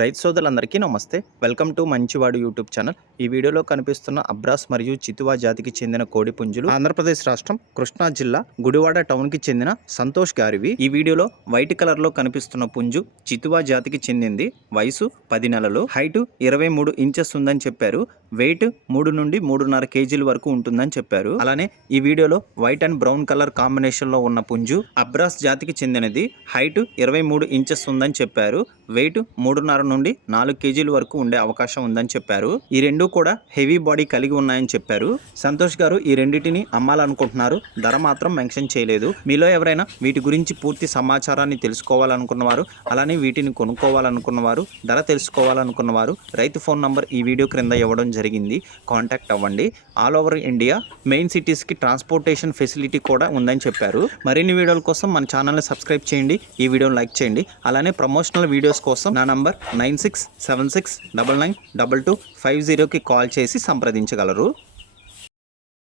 రైతు సోదరులందరికీ నమస్తే. వెల్కమ్ టు మంచివాడు యూట్యూబ్ ఛానల్. ఈ వీడియోలో కనిపిస్తున్న అబ్రాస్ మరియు చితువా జాతికి చెందిన కోడి పుంజులు ఆంధ్రప్రదేశ్ రాష్ట్రం కృష్ణా జిల్లా గుడివాడ టౌన్కి చెందిన సంతోష్ గారివి. ఈ వీడియోలో వైట్ కలర్లో కనిపిస్తున్న పుంజు చితువా జాతికి చెందింది. వయసు 10 నెలలు, హైట్ 23 ఇంచెస్ ఉందని చెప్పారు. వెయిట్ 3 నుండి 3.5 కేజీల వరకు ఉంటుందని చెప్పారు. అలానే ఈ వీడియోలో వైట్ అండ్ బ్రౌన్ కలర్ కాంబినేషన్లో ఉన్న పుంజు అబ్రాస్ జాతికి చెందినది. హైట్ 23 ఇంచెస్ ఉందని చెప్పారు. వెయిట్ 3.5 నుండి 4 కేజీల వరకు ఉండే అవకాశం ఉందని చెప్పారు. ఈ రెండు కూడా హెవీ బాడీ కలిగి ఉన్నాయని చెప్పారు. సంతోష్ గారు ఈ రెండింటిని అమ్మాలనుకుంటున్నారు. ధర మాత్రం మెన్షన్ చేయలేదు. మీలో ఎవరైనా వీటి గురించి పూర్తి సమాచారాన్ని తెలుసుకోవాలనుకున్నవారు, అలానే వీటిని కొనుక్కోవాలనుకున్నవారు, ధర తెలుసుకోవాలనుకున్నవారు రైతు ఫోన్ నంబర్ ఈ వీడియో క్రింద ఇవ్వడం జరిగింది. కాంటాక్ట్ అవ్వండి. ఆల్ ఓవర్ ఇండియా మెయిన్ సిటీస్కి ట్రాన్స్పోర్టేషన్ ఫెసిలిటీ కూడా ఉందని చెప్పారు. మరిన్ని వీడియోల కోసం మన ఛానల్ని సబ్స్క్రైబ్ చేయండి. ఈ వీడియోని లైక్ చేయండి. అలానే ప్రమోషనల్ వీడియోస్ కోసం నా నంబర్ 9676992250కి కాల్ చేసి సంప్రదించగలరు.